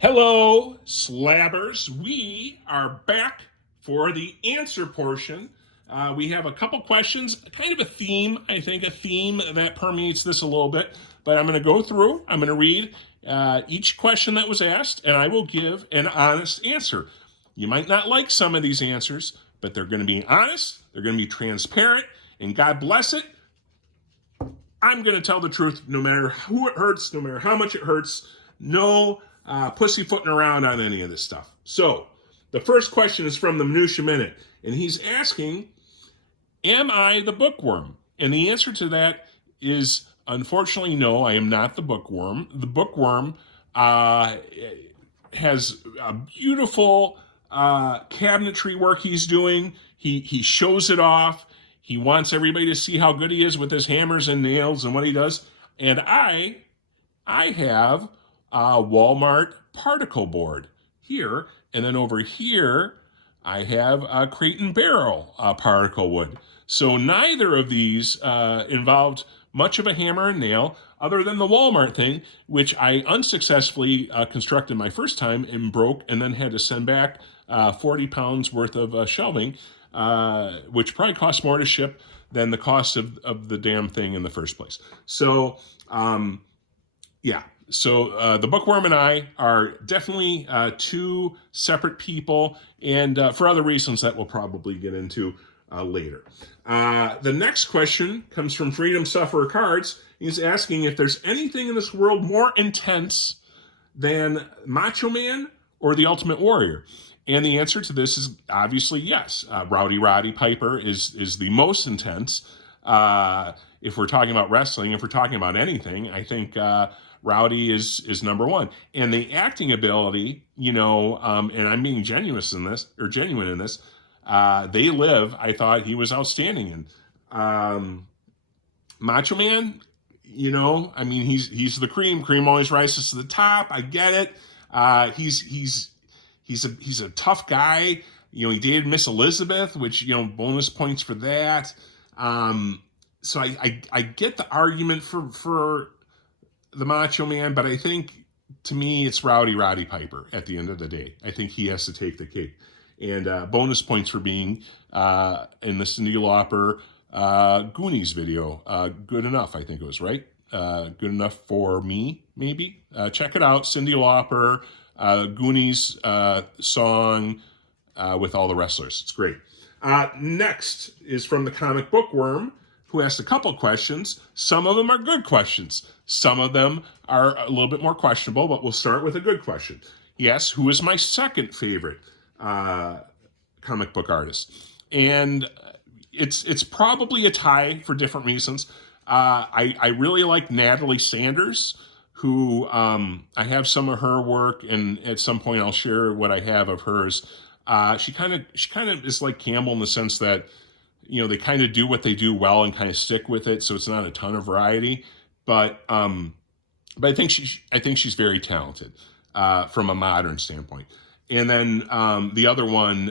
Hello, Slabbers. We are back for the answer portion. We have a couple questions, kind of a theme, I think, a theme that permeates this a little bit. But I'm going to go through, I'm going to read each question that was asked, and I will give an honest answer. You might not like some of these answers, but they're going to be honest, they're going to be transparent, and God bless it. I'm going to tell the truth no matter who it hurts, no matter how much it hurts. No pussyfooting around on any of this stuff. So, the first question is from the Minutia Minute, and he's asking, am I the bookworm? And the answer to that is, unfortunately, no, I am not the bookworm. The bookworm has a beautiful cabinetry work he's doing. He shows it off. He wants everybody to see how good he is with his hammers and nails and what he does. And I have a Walmart particle board here. And then over here, I have a Crate and Barrel particle wood. So neither of these involved much of a hammer and nail, other than the Walmart thing, which I unsuccessfully constructed my first time and broke, and then had to send back 40 pounds worth of shelving, which probably cost more to ship than the cost of the damn thing in the first place. So, yeah. So the bookworm and I are definitely two separate people, and for other reasons that we'll probably get into later. The next question comes from Freedom Sufferer Cards. He's asking if there's anything in this world more intense than Macho Man or the Ultimate Warrior. And the answer to this is obviously yes. Rowdy Roddy Piper is the most intense. If we're talking about wrestling, if we're talking about anything, I think Rowdy is number one. And the acting ability, and I'm being genuine in this, They Live, I thought he was outstanding in. Macho Man, he's the cream. Cream always rises to the top. I get it. He's a tough guy. He dated Miss Elizabeth, which, bonus points for that. So I get the argument for the Macho Man, but I think, to me, it's Rowdy Roddy Piper at the end of the day. I think he has to take the cake. And bonus points for being in the Cyndi Lauper Goonies video. Good enough, I think it was, right? Good enough for me, maybe. Check it out, Cyndi Lauper, Goonies song with all the wrestlers. It's great. Next is from the Comic Bookworm, who asked a couple questions. Some of them are good questions. Some of them are a little bit more questionable, but we'll start with a good question. Yes, who is my second favorite comic book artist? And it's probably a tie for different reasons. I really like Natalie Sanders, who I have some of her work, and at some point I'll share what I have of hers. She kind of is like Campbell in the sense that, they kind of do what they do well and kind of stick with it, so it's not a ton of variety. But I think she's very talented from a modern standpoint. And then the other one,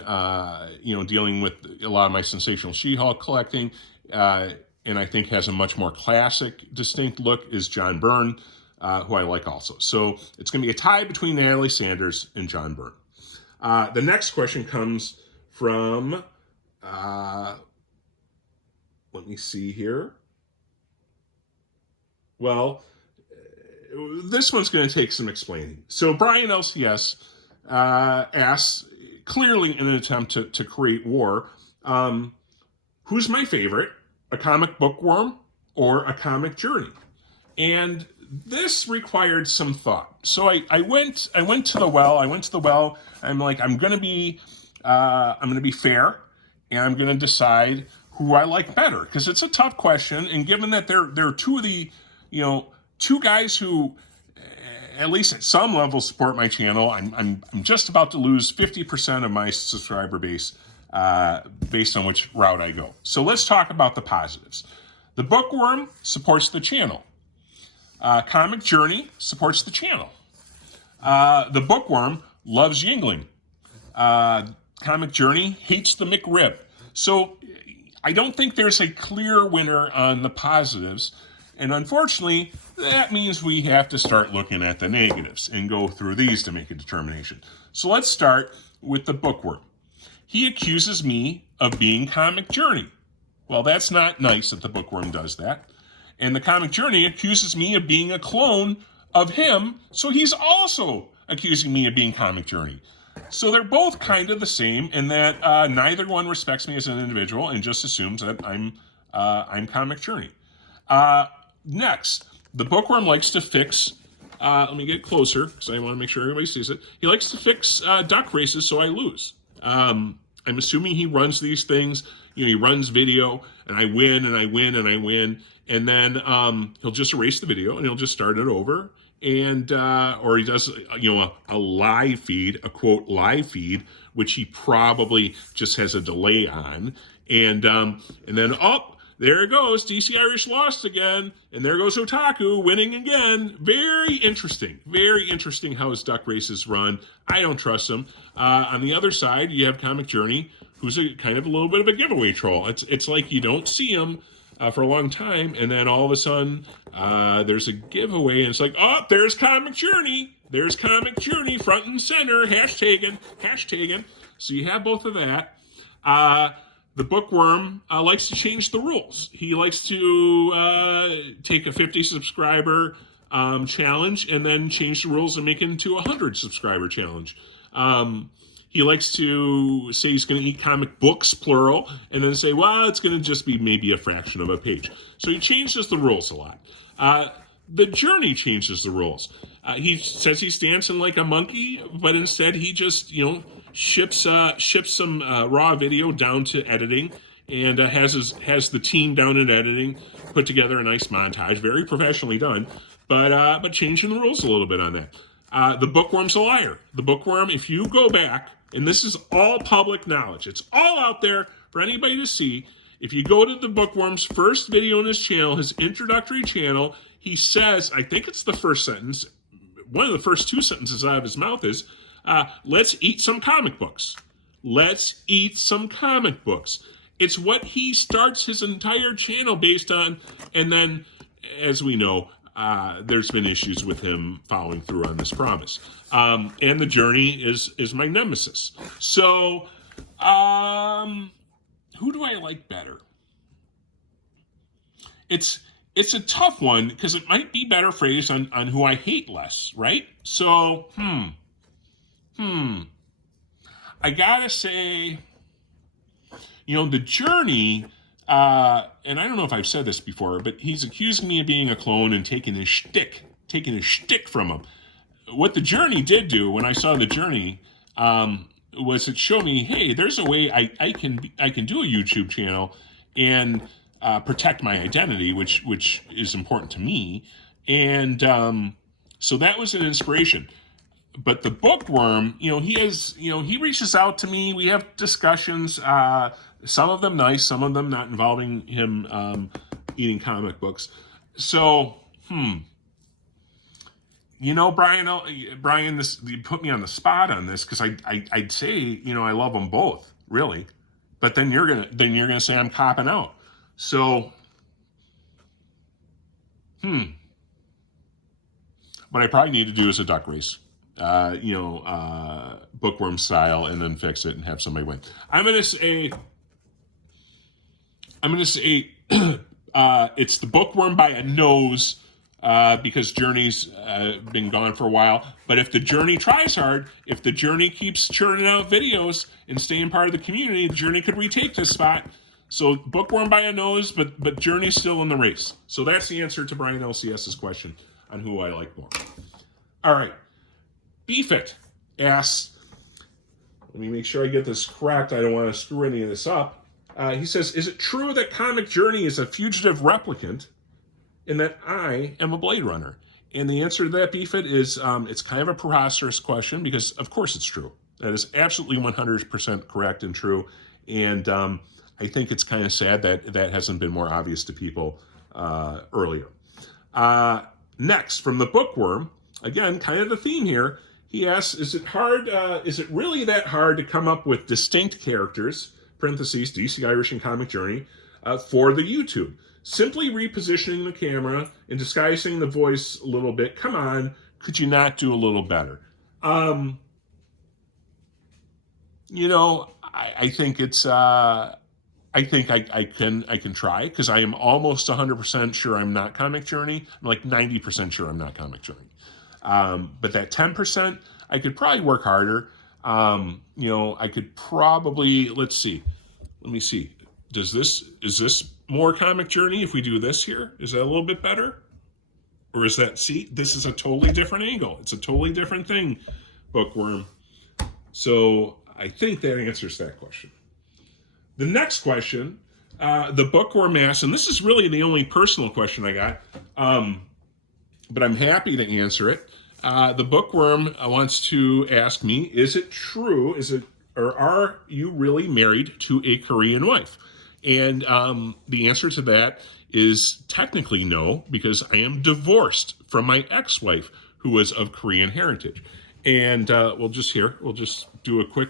dealing with a lot of my Sensational She-Hulk collecting, and I think has a much more classic, distinct look, is John Byrne, who I like also. So it's going to be a tie between Natalie Sanders and John Byrne. The next question comes from, let me see here. Well, this one's going to take some explaining. So Brian LCS asks, clearly in an attempt to create war, who's my favorite, a comic bookworm or a comic journey? And this required some thought. So I went to the well. I'm like, I'm going to be fair, and I'm going to decide who I like better, because it's a tough question. And given that they're two of the, two guys who, at least at some level, support my channel, I'm just about to lose 50% of my subscriber base based on which route I go. So let's talk about the positives. The Bookworm supports the channel. Comic Journey supports the channel. The Bookworm loves Yingling. Comic Journey hates the McRib. So I don't think there's a clear winner on the positives. And unfortunately, that means we have to start looking at the negatives and go through these to make a determination. So let's start with the bookworm. He accuses me of being Comic Journey. Well, that's not nice that the bookworm does that. And the Comic Journey accuses me of being a clone of him, so he's also accusing me of being Comic Journey. So they're both kind of the same in that neither one respects me as an individual and just assumes that I'm Comic Journey. Next, the bookworm likes to fix, let me get closer because I want to make sure everybody sees it. He likes to fix duck races so I lose. I'm assuming he runs these things, he runs video and I win and I win and I win. And then he'll just erase the video and he'll just start it over. And, or he does, a live feed, a quote live feed, which he probably just has a delay on. And then, there it goes. DC Irish lost again. And there goes Otaku winning again. Very interesting how his duck races run. I don't trust him. On the other side, you have Comic Journey, who's a kind of a little bit of a giveaway troll. It's like you don't see him for a long time, and then all of a sudden, there's a giveaway, and it's like, there's Comic Journey. There's Comic Journey, front and center, hashtagging. So you have both of that. The bookworm likes to change the rules. He likes to take a 50 subscriber challenge and then change the rules and make it into a 100 subscriber challenge. He likes to say he's going to eat comic books, plural, and then say, well, it's going to just be maybe a fraction of a page. So he changes the rules a lot. The Journey changes the rules. He says he's dancing like a monkey, but instead he just, ships some raw video down to editing and has the team down in editing put together a nice montage, very professionally done, but changing the rules a little bit on that. The bookworm's a liar. The bookworm, if you go back, and this is all public knowledge, it's all out there for anybody to see. If you go to the bookworm's first video on his channel, his introductory channel, he says, I think it's the first sentence, one of the first two sentences out of his mouth is, let's eat some comic books. Let's eat some comic books. It's what he starts his entire channel based on, and then, as we know, there's been issues with him following through on this promise. And the Journey is my nemesis. So, who do I like better? It's a tough one because it might be better phrased on who I hate less, right? So, I gotta say, the Journey, and I don't know if I've said this before, but he's accusing me of being a clone and taking his shtick from him. What the Journey did do when I saw the Journey was it showed me, hey, there's a way I can do a YouTube channel and protect my identity, which is important to me, and so that was an inspiration. But the bookworm, he reaches out to me. We have discussions, some of them nice, some of them not involving him eating comic books. So, Brian, you put me on the spot on this because I'd say, I love them both, really. But then you're gonna say I'm copping out. So, what I probably need to do is a duck race. Bookworm style, and then fix it and have somebody win. I'm gonna say it's the bookworm by a nose because Journey's been gone for a while. But if the Journey tries hard, if the Journey keeps churning out videos and staying part of the community, the Journey could retake this spot. So bookworm by a nose, but Journey's still in the race. So that's the answer to Brian LCS's question on who I like more. All right. Beefit asks, let me make sure I get this correct. I don't want to screw any of this up. He says, is it true that Comic Journey is a fugitive replicant and that I am a Blade Runner? And the answer to that, Beefit, is it's kind of a preposterous question because, of course, it's true. That is absolutely 100% correct and true. And I think it's kind of sad that that hasn't been more obvious to people earlier. Next, from the bookworm, again, kind of the theme here, he asks, is it really that hard to come up with distinct characters, parentheses, DC Irish and Comic Journey, for the YouTube? simply repositioning the camera and disguising the voice a little bit. Come on, could you not do a little better? I think it's, I think I can try, because I am almost 100% sure I'm not Comic Journey. I'm like 90% sure I'm not Comic Journey. But that 10%, I could probably work harder. I could probably, let me see. Is this more Comic Journey if we do this here? Is that a little bit better? Or is that, see, this is a totally different angle. It's a totally different thing, Bookworm. So I think that answers that question. The next question, the Bookworm asks, and this is really the only personal question I got, but I'm happy to answer it. The Bookworm wants to ask me, is it true, or are you really married to a Korean wife? And the answer to that is technically no, because I am divorced from my ex-wife, who was of Korean heritage. And we'll just do a quick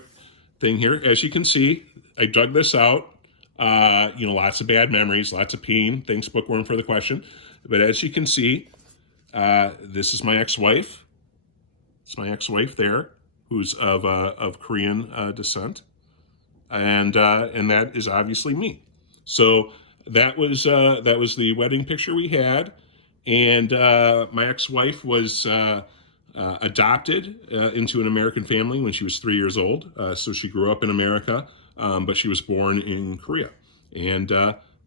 thing here. As you can see, I dug this out. Lots of bad memories, lots of pain. Thanks, Bookworm, for the question. But as you can see, this is my ex-wife. It's my ex-wife there, who's of Korean descent, and that is obviously me. So that was the wedding picture we had, and my ex-wife was adopted into an American family when she was 3 years old. So she grew up in America, but she was born in Korea, and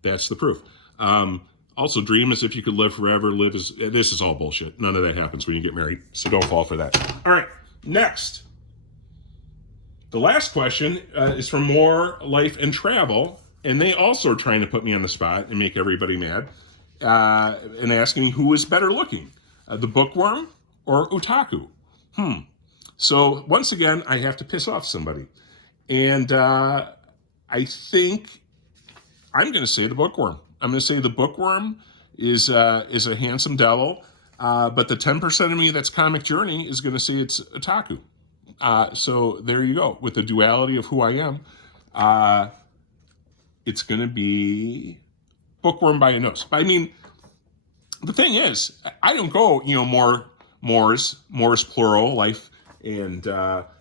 that's the proof. Also, dream as if you could live forever. This is all bullshit. None of that happens when you get married, so don't fall for that. All right, next. The last question is from More Life and Travel, and they also are trying to put me on the spot and make everybody mad, and asking me who is better looking, the Bookworm or Otaku. So once again, I have to piss off somebody, and I think I'm going to say the Bookworm. I'm going to say the Bookworm is a handsome devil, but the 10% of me that's Comic Journey is going to say it's Otaku. So there you go. With the duality of who I am, it's going to be Bookworm by a nose. I mean, the thing is, I don't go, More's plural, life and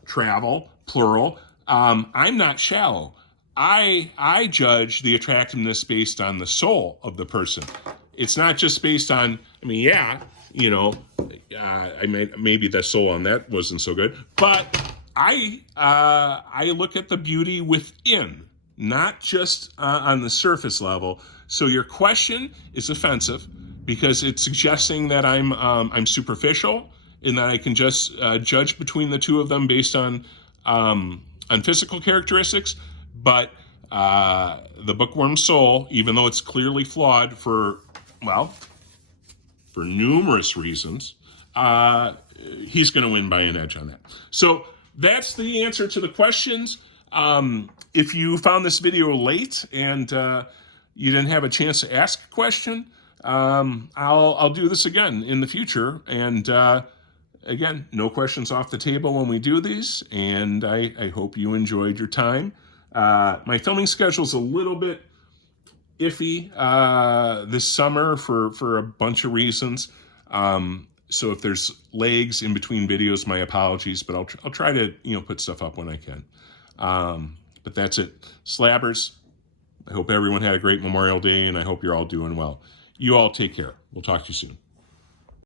travel, plural. I'm not shallow. I judge the attractiveness based on the soul of the person. It's not just based on, maybe the soul on that wasn't so good, but I look at the beauty within, not just on the surface level. So your question is offensive because it's suggesting that I'm superficial and that I can just judge between the two of them based on physical characteristics. But the Bookworm's soul, even though it's clearly flawed for numerous reasons, he's going to win by an edge on that. So that's the answer to the questions. If you found this video late and you didn't have a chance to ask a question, I'll do this again in the future. And again, no questions off the table when we do these. And I hope you enjoyed your time. My filming schedule is a little bit iffy this summer for a bunch of reasons. So if there's lags in between videos, my apologies, but I'll try to put stuff up when I can. But that's it. Slabbers, I hope everyone had a great Memorial Day, and I hope you're all doing well. You all take care. We'll talk to you soon.